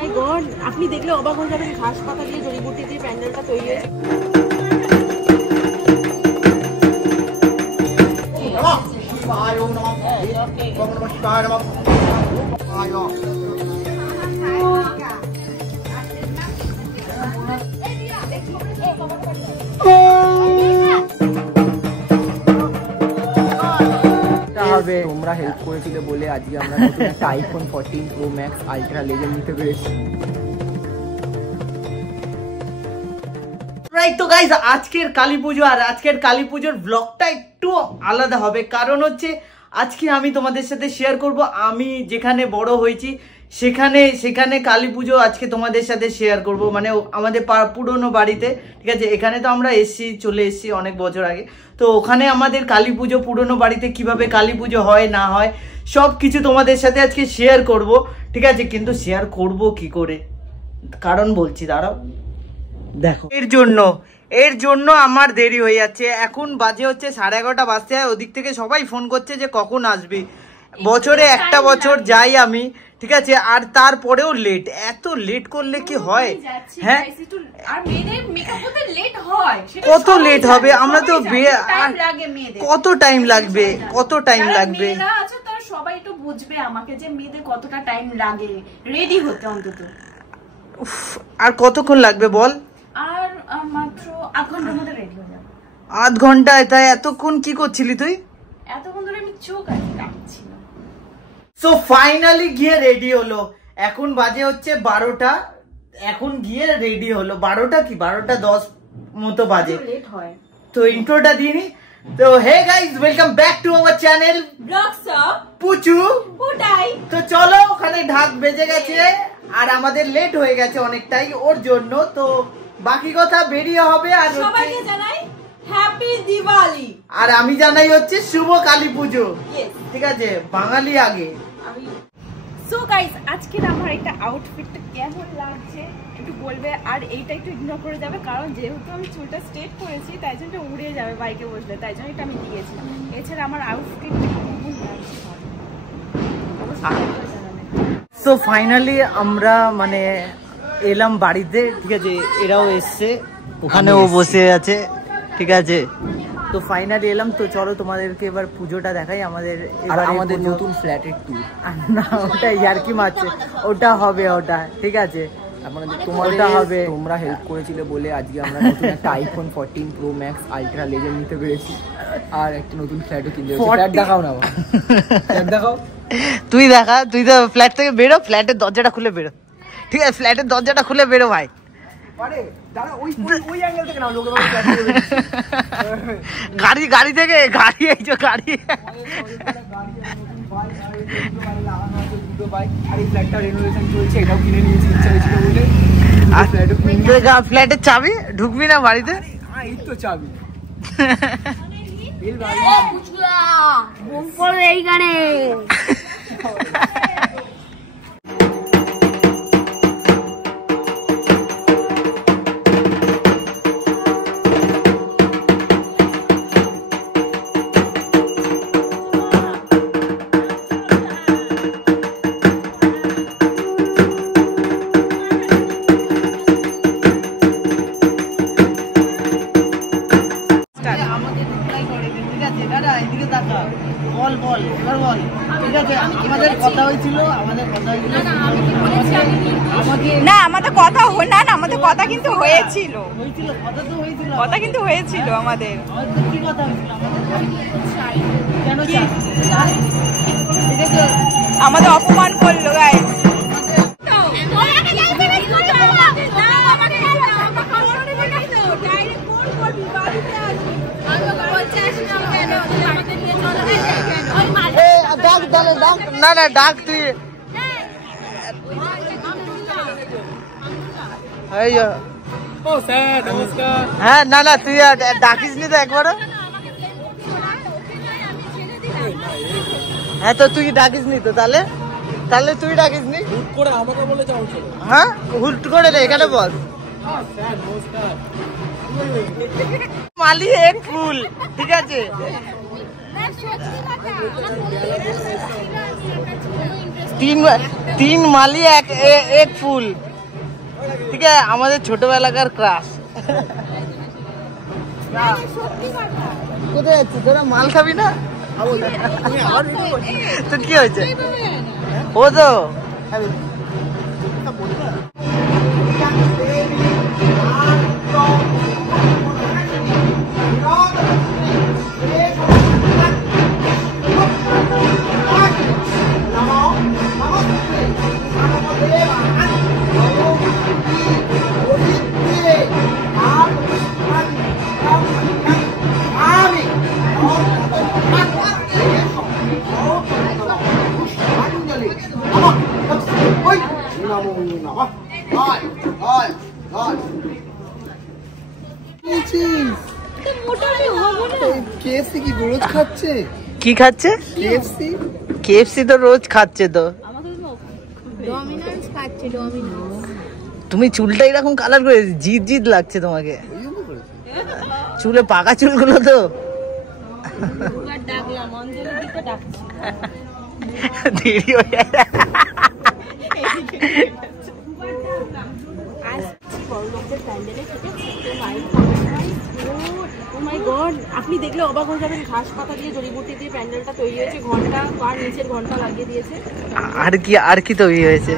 মাই god, আপনি দেখলে অবাক হয়ে যাবেন, ঘাস পাতা দিয়ে জড়িবুটি দিয়ে প্যান্ডেলটা তৈরি হয়েছে। তোমরা হেল্প করেছিলে বলে আজকে আমরা নতুন একটা iPhone 14 Pro Max Ultra Legend নিতে পেরেছি। রাইট, তো গাইস আজকের কালী পুজো, আর আজকের কালী পুজোর ব্লগটা একটু আলাদা হবে, কারণ হচ্ছে আজকে আমি তোমাদের সাথে শেয়ার করব আমি যেখানে বড় হয়েছি সেখানে কালী পুজো আজকে তোমাদের সাথে শেয়ার করব, মানে আমাদের পুরনো বাড়িতে, ঠিক আছে। এখানে তো আমরা চলে এসেছি অনেক বছর আগে, তো ওখানে আমাদের কালী পুজো পুরনো বাড়িতে কিভাবে কালী পুজো হয় না হয় সব কিছু তোমাদের সাথে আজকে শেয়ার করব, ঠিক আছে। কিন্তু শেয়ার করব কি করে, কারণ বলছি, দাঁড়াও দেখো। এর জন্য আমার দেরি হয়ে যাচ্ছে। এখন বাজে হচ্ছে 11:30 বাজতে হয়, ওদিক থেকে সবাই ফোন করছে যে কখন আসবি। বছরে একটা বছর যাই আমি, ঠিক আছে, আর তারপরেও লেট। এত লেট করলে কি হয়? হ্যাঁ, কত লেট হবে? আমরা তো কত টাইম লাগবে, সবাই তো বুঝবে আমাকে যে মেয়েদের কতটা টাইম লাগে রেডি হতে অন্তত। আর কতক্ষণ লাগবে বল? আর মাত্র 8 ঘন্টার মধ্যে রেডি হয়ে যাবে। 8 ঘন্টায়? তাই এতক্ষণ কি করছিলি তুই? এতক্ষণ ধরে আমি চোখ কাটছিলাম। সো ফাইনালি গিয়ে রেডি হলো। এখন বাজে হচ্ছে 12টা, এখন গিয়ে রেডি হলো 12টা কি 12:10 মতো বাজে। লেট হয় তো ইন্ট্রোটা দিয়ে নি। তো hey guys, welcome back to our channel vlogs of Puchu Putai. তো চলো, ওখানে ঢাক বেজে গেছে আর আমাদের লেট হয়ে গেছে অনেকটাই ওর জন্য। তো বাকি কথা বেরিয়ে হবে। আর সবাইকে জানাই হ্যাপি দিওয়ালি, আর আমি জানাই হচ্ছে শুভ কালী পুজো, ঠিক আছে, বাঙালি আগে। সো গাইস, আজকের আমার একটা আউটফিটটা কেমন লাগছে একটু বলবে, আর এইটা একটু ইগনোর করে যাবে, কারণ যেহেতু আমি চুলটা স্ট্রেট করেছি তাই জন্য উড়ে যাবে বাইকে বসলে, তাই জন্য এটা আমি দিয়েছি। এছাড়া আমার আউটফিট কেমন লাগছে সো ফাইনালি আমরা মানে এলাম বাড়িতে, ঠিক আছে, এরাও এসছে, ওখানেও বসে আছে, ঠিক আছে। তো ফাইনালি এলাম। তো চলো তোমাদেরকে এবার পুজোটা দেখাই। আমাদের নতুন ফ্ল্যাটের ট্যুর। না, ওটা ইয়ার্কি মারছে, ওটা হবে, ওটা ঠিক আছে, তোমারটা হবে। তোমরা হেল্প করেছিলে বলে আজকে আমরা নতুন একটা iPhone 14 Pro Max Ultra Legend নিতে পেরেছি, আর একটা নতুন ফ্ল্যাটও কিনতে পেরেছি। ফ্ল্যাট দেখাও না, ফ্ল্যাট দেখাও। তুই দেখা, তুই তো ফ্ল্যাট থেকে বেরো, ফ্ল্যাটের দরজাটা খুলে বেরো, ঠিক আছে, ফ্ল্যাটের দরজাটা খুলে বেরো ভাই। গাড়ি থেকে গাড়ি, এই যে গাড়ি, ফ্ল্যাটের চাবি, ঢুকবি না বাড়িতে? এই তো চাবি। এইখানে আমাদের কথা হয়েছিল আমাদের। আমাদের অপমান করলো গাইস। না না, ডাক তুই। হ্যাঁ, না না, তুই ডাকিস নি তো একবারও। হ্যাঁ, তো তুই ডাকিস নি তো, তাহলে তুই ডাকিস নি। হুট করে আমাকে বলে যাও। হ্যাঁ, হুট করে রে, এখানে বল। মালি এক ফুল, ঠিক আছে। तीन माली एक फूल। ठीक है, हमारे ছোটবেলাকার ক্রাশ। কোথায় যাচ্ছিস তোরা? মাল খাবি না? তো কি হয়েছে? ও তো কি খাচ্ছে? কেএফসি তো রোজ খাচ্ছে তো। তুমি চুলটা এরকম কালার করে জিদ জিদ লাগছে তোমাকে, চুলে পাকা চুলগুলো তো। দেরি হয়ে যায়। আপনি দেখলে অবাক হয়ে যাবেন, ঘাস পাতা দিয়ে জড়িবুটি দিয়ে প্যান্ডেলটা তৈরি হয়েছে। ঘন্টা আর নিচের ঘন্টা লাগিয়ে দিয়েছে। আর কি তৈরি হয়েছে?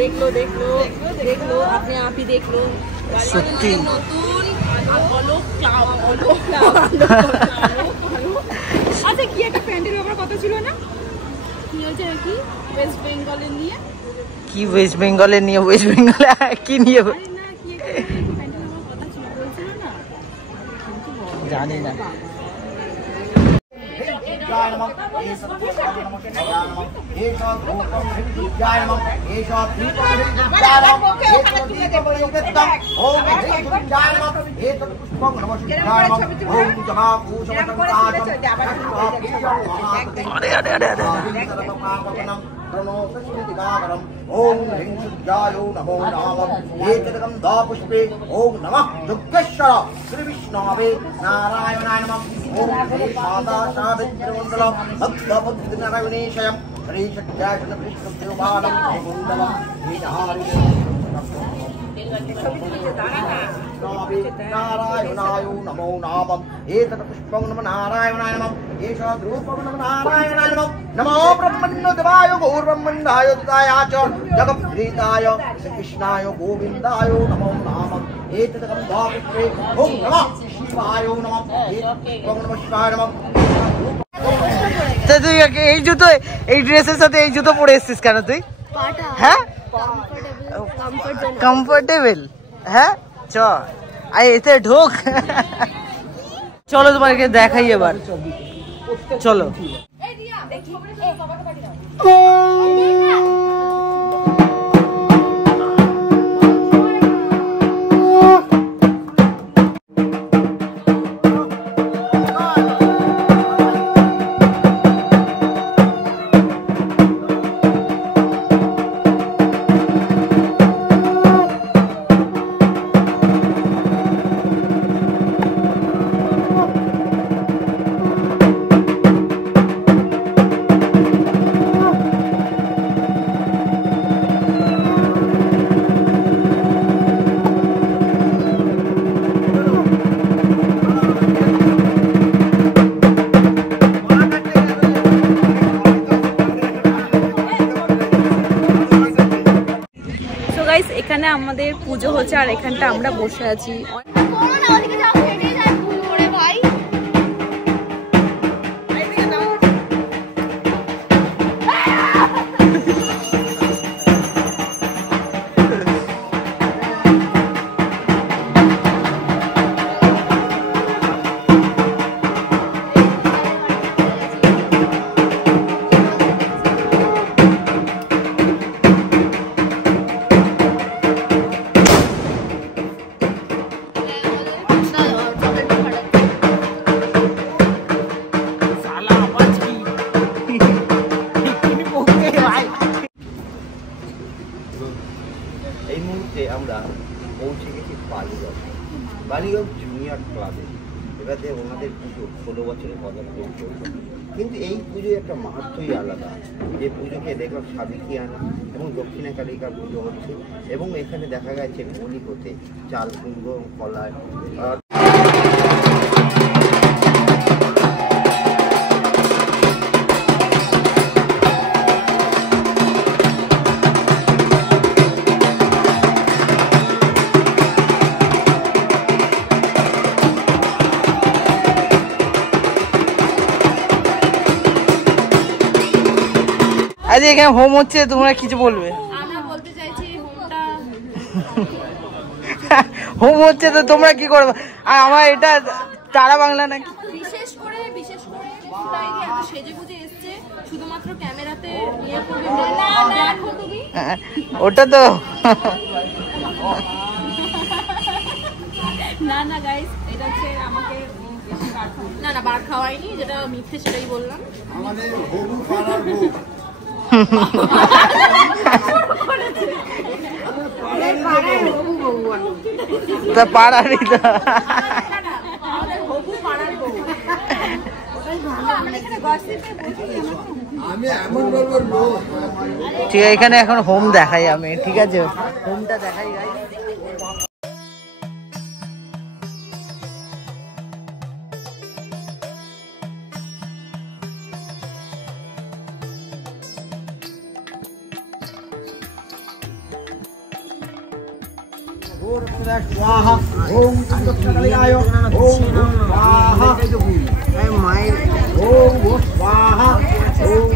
দেখলো দেখলো দেখলো আপনি আপনি দেখলো সত্যি নতুন। আচ্ছা কি একটা প্যান্ডেল ব্যাপার কথা ছিল না? কি হয়েছে কি ওয়েস্ট বেঙ্গলের নিয়ে? কি ওয়েস্ট বেঙ্গলের নিয়ে? ওয়েস্ট বেঙ্গলে কি নিয়ে? জানি না। ओम ह्रीं सूर्याय नमो नमः। एतदकं दापुष्पे ओम नमः दुर्गेश्वर श्री विष्णवे नारायणाय नमः। ओम श्री शारदा सावित्रीमंडल भक्तबुद्धिनारायणेशयं श्री सत्यासन विष्णुदेवानं मंडलम हीनहारि नारायणाय नमो नमः। एतत् पुष्पं नमः नारायणाय नमः। एषः रूपं नमः नारायणाय नमः। नमो ब्रह्मण्यदेवाय गौरब्रह्मण्याय दुताय च जगत्प्रीताय श्रीकृष्णाय गोविन्दाय नमो नमः। एतदकं दापुष्पे ओम नमः शिवाय नमः। एतत् नमः शिवाय नमः। তো তুই এই জুতো, এই ড্রেসের সাথে এই জুতো পরে এসেছিস কেন তুই? হ্যাঁ কমফোর্টেবল। হ্যাঁ চ আই এতে ঢোক। চলো তোমাকে দেখাই এবার, চলো। এখানে আমাদের পুজো হচ্ছে আর এখানটা আমরা বসে আছি। আমরা পৌঁছে গেছি বালিগঞ্জ জুনিয়র ক্লাবে। এবারে ওনাদের পুজো 16 বছরের পদার্পণ চলছে, কিন্তু এই পুজোর একটা মাহাত্ম্যই আলাদা। যে পুজোকে দেখলাম সাবিকিয়ানা এবং দক্ষিণা কালিকার পুজো হচ্ছে, এবং এখানে দেখা গেছে বলি হতে চাল কুমড়ো এবং কলায়। আজ এখানে হোম হচ্ছে, তোমরা কিছু বলবে? আমরা বলতে চাইছি হোমটা হোম হচ্ছে তো তোমরা কি করবে? আর আমার এটা তারা বাংলা নাকি? বিশেষ করে এত সেজেগুজে এসছে শুধুমাত্র ক্যামেরাতে নিয়ে করবে। না দেখো তুমি ওটা তো না গাইস, এটা হচ্ছে আমাকে না বার খাওয়াইনি, যেটা মিথ্যে সেটাই বললাম। আমাদের হবু পাড়ার বউ পাড়ারই তো। ঠিক আছে, এখানে এখন হোম দেখাই আমি, ঠিক আছে হোমটা দেখাই গাইস। स्वाहा ओम दक्षिणाय ओम स्वाहा माय ओम स्वाहा ओम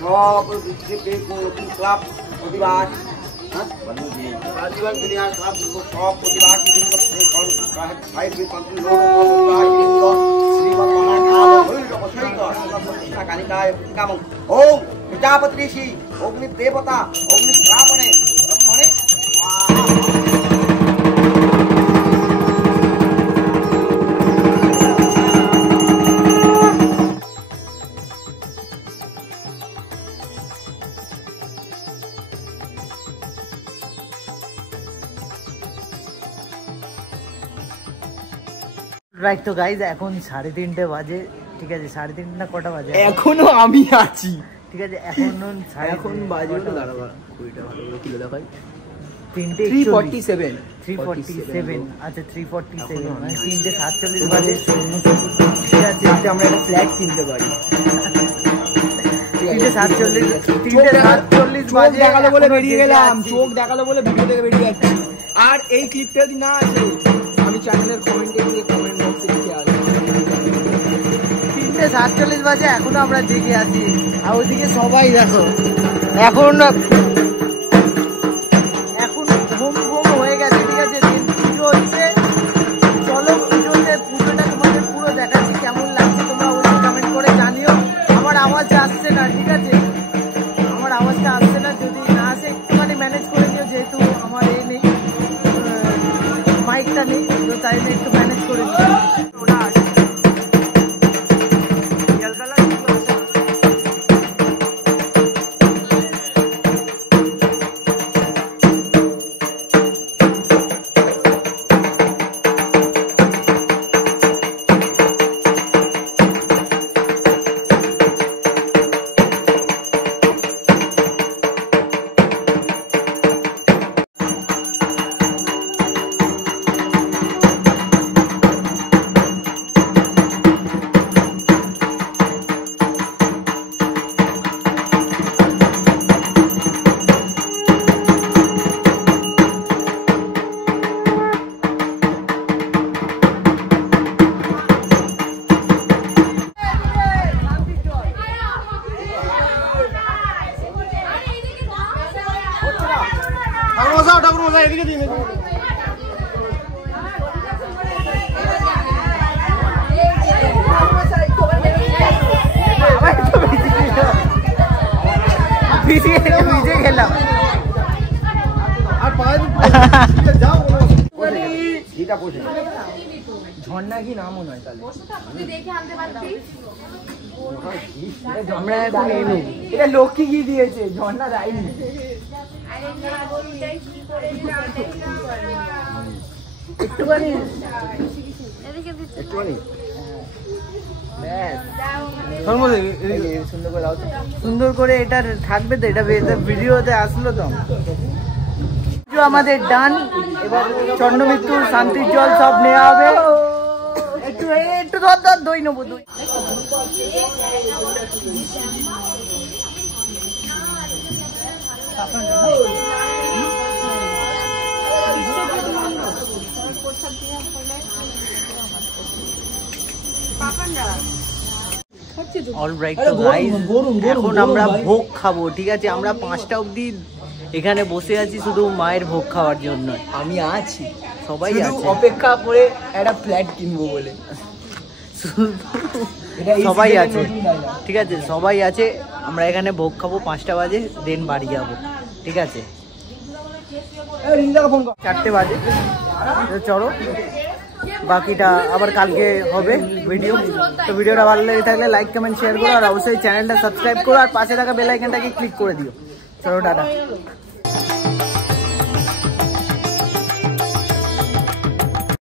সব ক্লাব প্রতিবাদ দুনিয়ার ক্লাব সব প্রতিবাদ কালিকায় প্রতিকামং ওম প্রজাপতি ঋষি অগ্নি দেবতা অগ্নিশ্রাবণে ব্রহ্মণে রাইট। তো গাইজ এখন 3:30 বাজে, ঠিক আছে 3:30 না কটা বাজে? এখনো আমি আছি, ঠিক আছে এখনো এখন বাজে তো দাঁড়াবা কুড়িটা ভালো করে কিলো দেখাই 3:47। 347 আচ্ছা 3:47 মানে 3:47 বাজে। ঠিক আছে, আমরা একটা ফ্ল্যাট কিনতে পারি। 3:47 বাজে দেখালো বলে বেরিয়ে গেলাম, চোখ দেখালো বলে ভিডিও থেকে বেরিয়ে যাচ্ছি। আর এই ক্লিপটা যদি না আছে আমি চ্যানেলের কমেন্টে গিয়ে কমেন্ট বক্সে লিখে আসবো। 3:47 বাজে এখনো আমরা জেগে আছি, আর ওইদিকে সবাই দেখো এখন ঘুম হয়ে গেছে। ঠিক আছে, পুজো হচ্ছে, চলো পুজোটা তোমাদের পুরো দেখাচ্ছি। কেমন লাগছে তোমরা অবশ্যই কমেন্ট করে জানিও। আমার আওয়াজ আসছে না, ঠিক আছে আমার আওয়াজটা আসছে না, যদি না আসে একটুখানি ম্যানেজ করে নিও, যেহেতু আমার এই নেই মাইকটা নেই, তো তাই আমি একটু ম্যানেজ করে নিই। ওটা আসে এটা বসে ঝর্ণা কি নাম মনে হয় তাহলে তুই দেখে আনতে পারতিস। আমরা এখন এলো এটা লক্ষ্মী কি দিয়েছে ঝর্ণা দেয়নি একটুখানি একটুখানি সুন্দর করে দাও তো। সুন্দর করে এটা থাকবে তো, এটা ভিডিওতে আসলো তো। আমাদের ডান, এবার চন্দ্রমৃত্যুর শান্তির জল সব নেওয়া হবে। একটু একটু ধর দই নেবো, দই। অলরাইট, তো গাইস এখন আমরা ভোগ খাবো, ঠিক আছে? আমরা 5টা অবধি এখানে বসে আছি শুধু মায়ের ভোগ খাওয়ার জন্য। আমি আছি সবাই আছে অপেক্ষা করে একটা ফ্ল্যাট কিনবো বলে সবাই আছে, ঠিক আছে? সবাই আছে, আমরা এখানে ভোগ খাবো 5টা বাজে, দেন বাড়ি যাবো, ঠিক আছে? 4টে বাজে, তো চলো বাকিটা আবার কালকে হবে ভিডিও। তো ভিডিওটা ভালো লেগে থাকলে লাইক কমেন্ট শেয়ার করো, আর অবশ্যই চ্যানেলটা সাবস্ক্রাইব করো, আর পাশে থাকা বেল আইকনটাকে ক্লিক করে দিও। চলো টাটা।